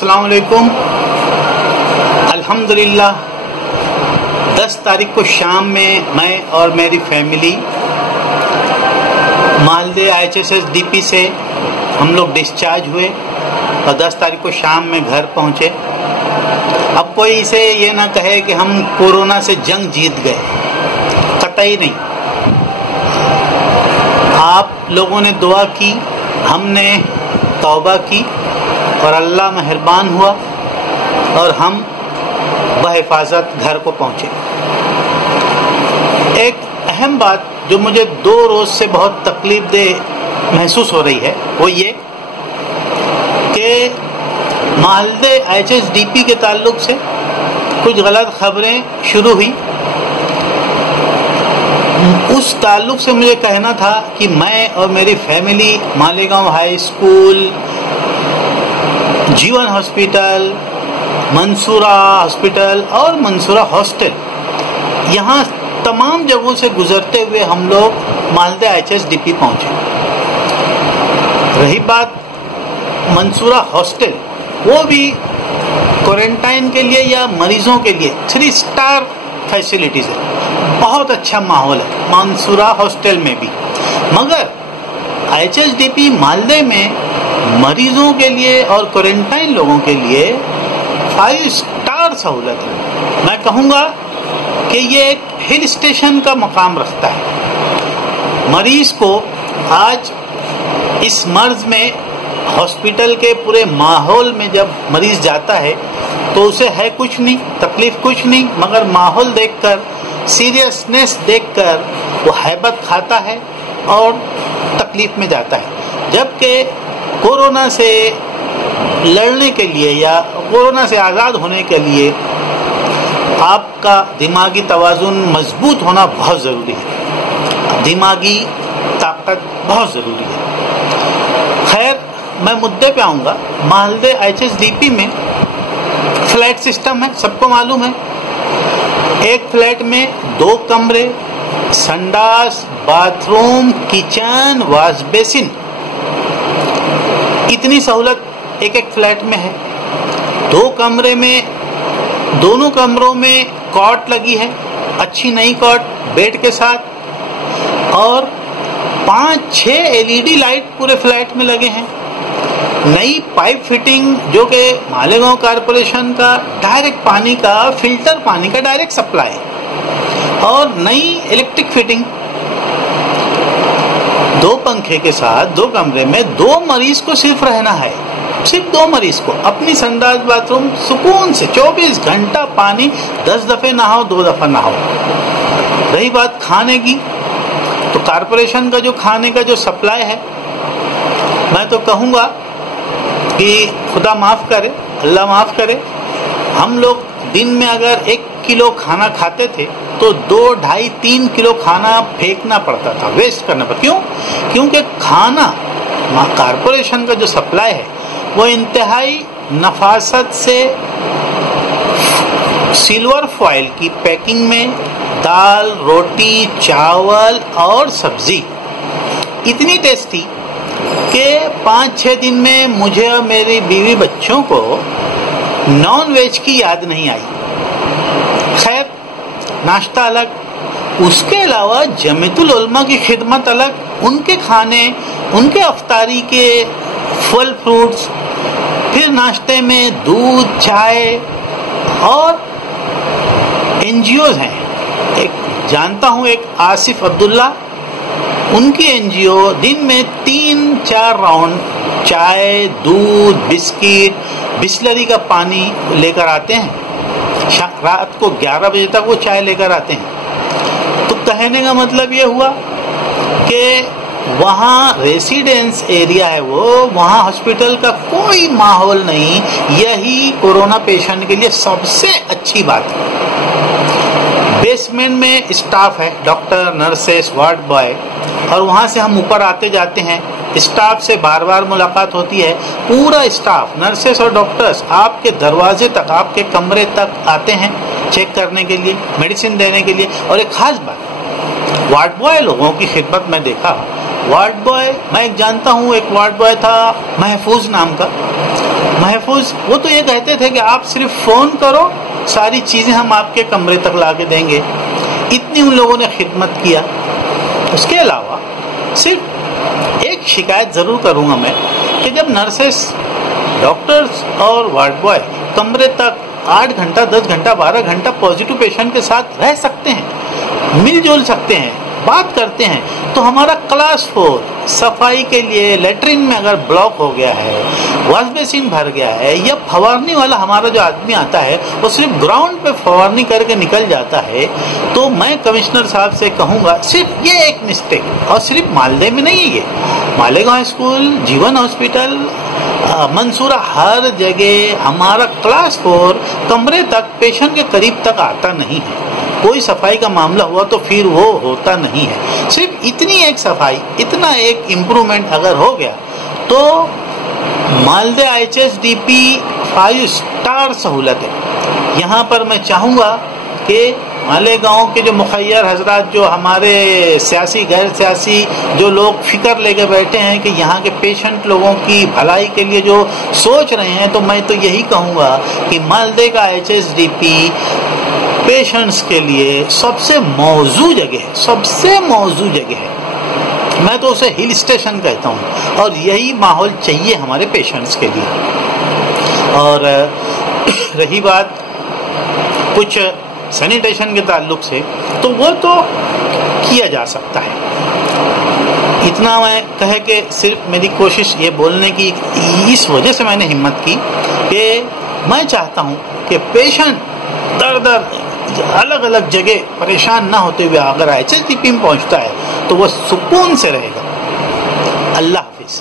अस्सलाम वालेकुम। अल्हम्दुलिल्लाह 10 तारीख को शाम में मैं और मेरी फैमिली मालदे IHSS-DP से हम लोग डिस्चार्ज हुए और 10 तारीख को शाम में घर पहुंचे। अब कोई इसे ये ना कहे कि हम कोरोना से जंग जीत गए, कतई नहीं। आप लोगों ने दुआ की, हमने तौबा की और अल्लाह मेहरबान हुआ और हम बहिफाजत घर को पहुंचे। एक अहम बात जो मुझे 2 रोज से बहुत तकलीफ देह महसूस हो रही है वो ये कि मालदे IHSS-DP के ताल्लुक से कुछ गलत खबरें शुरू हुई। उस ताल्लुक से मुझे कहना था कि मैं और मेरी फैमिली मालेगांव हाई स्कूल, जीवन हॉस्पिटल, मंसूरा हॉस्पिटल और मंसूरा हॉस्टल, यहाँ तमाम जगहों से गुजरते हुए हम लोग मालदे IHSS-DP पहुंचे। रही बात मंसूरा हॉस्टल, वो भी क्वारंटाइन के लिए या मरीजों के लिए 3 स्टार फैसिलिटीज है, बहुत अच्छा माहौल है मंसूरा हॉस्टल में भी। मगर IHSS-DP मालदे में मरीजों के लिए और क्वारंटाइन लोगों के लिए 5 स्टार सहूलत है। मैं कहूँगा कि ये एक हिल स्टेशन का मकाम रखता है। मरीज को आज इस मर्ज में हॉस्पिटल के पूरे माहौल में जब मरीज जाता है तो उसे है कुछ नहीं, तकलीफ कुछ नहीं, मगर माहौल देखकर, सीरियसनेस देखकर वो हैबत खाता है और तकलीफ में जाता है। जबकि कोरोना से लड़ने के लिए या कोरोना से आज़ाद होने के लिए आपका दिमागी तवाज़ुन मजबूत होना बहुत ज़रूरी है, दिमागी ताकत बहुत ज़रूरी है। खैर, मैं मुद्दे पे आऊँगा। मालदे IHSS-DP में फ्लैट सिस्टम है, सबको मालूम है। एक फ्लैट में 2 कमरे, संडास, बाथरूम, किचन, वॉश बेसिन, इतनी सहूलत एक फ्लैट में है। 2 कमरे में, दोनों कमरों में कॉट लगी है, अच्छी नई कॉट बेड के साथ, और 5-6 LED लाइट पूरे फ्लैट में लगे हैं। नई पाइप फिटिंग जो कि मालेगांव कारपोरेशन का डायरेक्ट पानी का, फिल्टर पानी का डायरेक्ट सप्लाई, और नई इलेक्ट्रिक फिटिंग। 2 पंखे के साथ 2 कमरे में 2 मरीज को सिर्फ रहना है, सिर्फ 2 मरीज को। अपनी संडास बाथरूम सुकून से 24 घंटा पानी, 10 दफे नहाओ, 2 दफा नहाओ। रही बात खाने की, तो कारपोरेशन का जो खाने का जो सप्लाई है, मैं तो कहूँगा कि खुदा माफ़ करे, अल्लाह माफ़ करे, हम लोग दिन में अगर 1 किलो खाना खाते थे तो 2, 2.5, 3 किलो खाना फेंकना पड़ता था, वेस्ट करना पड़ता। क्यों? क्योंकि खाना कारपोरेशन का जो सप्लाई है वो इंतहाई नफासत से सिल्वर फॉइल की पैकिंग में दाल, रोटी, चावल और सब्जी इतनी टेस्टी कि 5-6 दिन में मुझे और मेरी बीवी बच्चों को नॉन वेज की याद नहीं आई। खैर, नाश्ता अलग, उसके अलावा जमीयतुल उलमा की खिदमत अलग, उनके खाने, उनके अफ्तारी के फल फ्रूट्स, फिर नाश्ते में दूध, चाय, और NGOs हैं। एक जानता हूँ, एक आसिफ अब्दुल्ला, उनकी NGO दिन में 3-4 राउंड चाय, दूध, बिस्किट, बिस्लरी का पानी लेकर आते हैं। रात को 11 बजे तक वो चाय लेकर आते हैं। तो कहने का मतलब ये हुआ कि वहाँ रेसिडेंस एरिया है, वो वहाँ हॉस्पिटल का कोई माहौल नहीं। यही कोरोना पेशेंट के लिए सबसे अच्छी बात है। बेसमेंट में स्टाफ है, डॉक्टर, नर्सेस, वार्ड बॉय, और वहाँ से हम ऊपर आते जाते हैं। स्टाफ से बार बार मुलाकात होती है। पूरा स्टाफ, नर्सेस और डॉक्टर्स आपके दरवाजे तक, आपके कमरे तक आते हैं चेक करने के लिए, मेडिसिन देने के लिए। और एक खास बात, वार्ड बॉय लोगों की खिदमत में देखा। वार्ड बॉय, मैं एक जानता हूँ, एक वार्ड बॉय था महफूज नाम का, محفوظ. وہ تو یہ کہتے تھے کہ آپ صرف فون کرو، ساری چیزیں ہم آپ کے کمرے تک لا کے دیں گے. اتنی ان لوگوں نے خدمت کیا. اس کے علاوہ صرف ایک شکایت ضرور کروں گا میں کہ جب نرسز، ڈاکٹرز اور وارڈ بوائے کمرے تک 8 گھنٹہ 10 گھنٹہ 12 گھنٹہ پازیٹیو پیشنٹ کے ساتھ رہ سکتے ہیں، مل جل سکتے ہیں، بات کرتے ہیں، تو ہمارا کلاس 4 صفائی کے لیے لیٹرین میں اگر بلاک ہو گیا ہے، واش بیسن بھر گیا ہے، یا فوارنی والا ہمارا جو آدمی آتا ہے وہ صرف گراؤنڈ پہ فوارنی کر کے نکل جاتا ہے، تو میں کمشنر صاحب سے کہوں گا صرف یہ ایک مسٹیک، اور صرف مالدے میں نہیں ہے، یہ مالیگاؤں اسکول، جیون ہاسپٹل، منصورہ، ہر جگہ ہمارا کلاس 4 کمرے تک پیشنٹ کے قریب تک آتا نہیں ہے. کوئی صفائی کا معاملہ ہوا تو پھر وہ ہوتا نہیں ہے. صرف اتنی ایک صفائی، اتنا ایک امپرومنٹ اگر ہو گیا تو مالدہ HSDP 5 اسٹار سہولت ہے. یہاں پر میں چاہوں گا کہ مالیگاؤں کے جو مخیر حضرات، جو ہمارے سیاسی غیر سیاسی جو لوگ فکر لے کے بیٹھے ہیں کہ یہاں کے پیشنٹ لوگوں کی بھلائی کے لیے جو سوچ رہے ہیں، تو میں تو یہی کہوں گا کہ مالدہ کا HSDP پیشنٹس کے لیے سب سے موزوں جگہ ہے، سب سے موزوں جگہ ہے. میں تو اسے ہل اسٹیشن کہتا ہوں، اور یہی ماحول چاہیے ہمارے پیشنٹس کے لیے. اور رہی بات کچھ سینیٹیشن کے تعلق سے، تو وہ تو کیا جا سکتا ہے. اتنا میں کہے کہ صرف میری کوشش یہ بولنے کی، اس وجہ سے میں نے ہمت کی کہ میں چاہتا ہوں کہ پیشنٹ در در الگ الگ جگہ پریشان نہ ہوتے ہوئے اگر HSDP میں پہنچتا ہے تو وہ سکون سے رہے گا. اللہ حافظ.